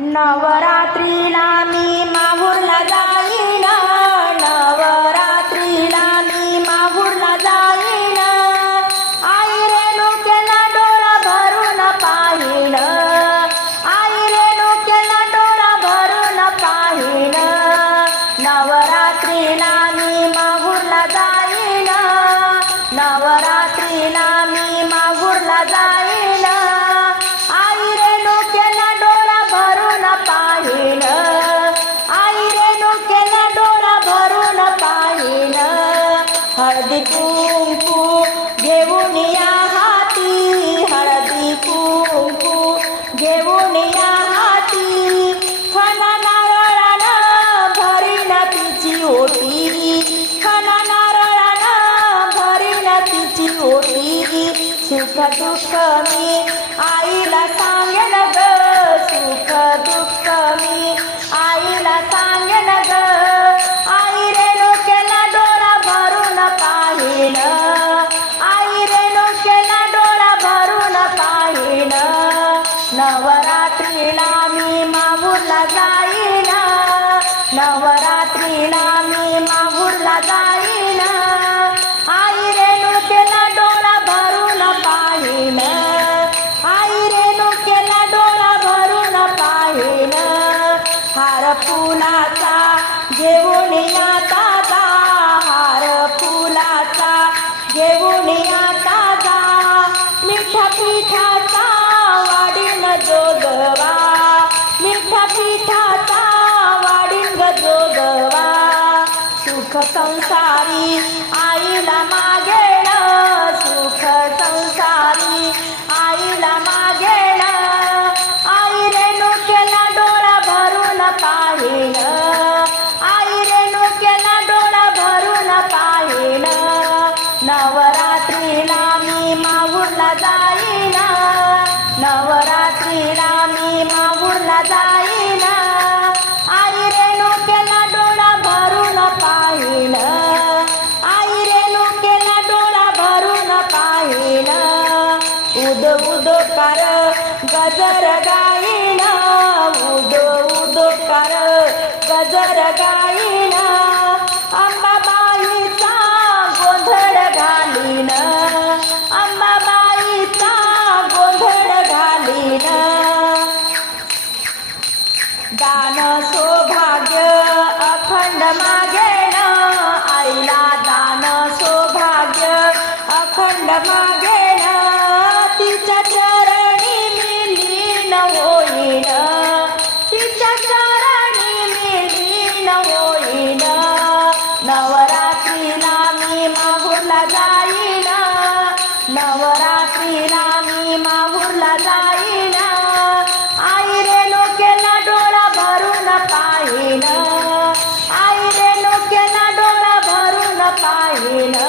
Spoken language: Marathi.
नवरात्रीला मी माहूरला जा कुंकू घेऊन या हाती हळदी कुंकू घेऊन या हाती खना नारळानं भरीन तिची ओटी खना नारळानं भरीन तिची ओटी सुख दुःख मी नवरात्रीला मी माहूरला जाईन. नवरात्रीला मी माहूरला जाईन. आई रेणुकेला डोळा भरून पाहिन. आई रेणुकेला डोळा भरून पाहिन. हार फुलाचा घेऊन या ताजा. हार फुलाचा घेऊन या ताजा. मिठा पिठाचा जोगवा. मिठा पिठाचा वाढीन ग जोगवा. सुख संसारी आईला मागेण सुख संसारी आईला मागेण आई रेणुकेला डोळा भरून पाहिन आई रेणुकेला डोळा भरून पाहिन नवर उद उद कर गजर गाईना। उद उद कर गजर गाईन। अंबाबाईचा गोंधळ घालीन। अंबाबाईचा गोंधळ घालीन। दान सौभाग्य अखंड मागेन। आईला दान सौभाग्य अखंड मागे पाहिलं. आई रेणुकेला डोळा भरून पाहिलं.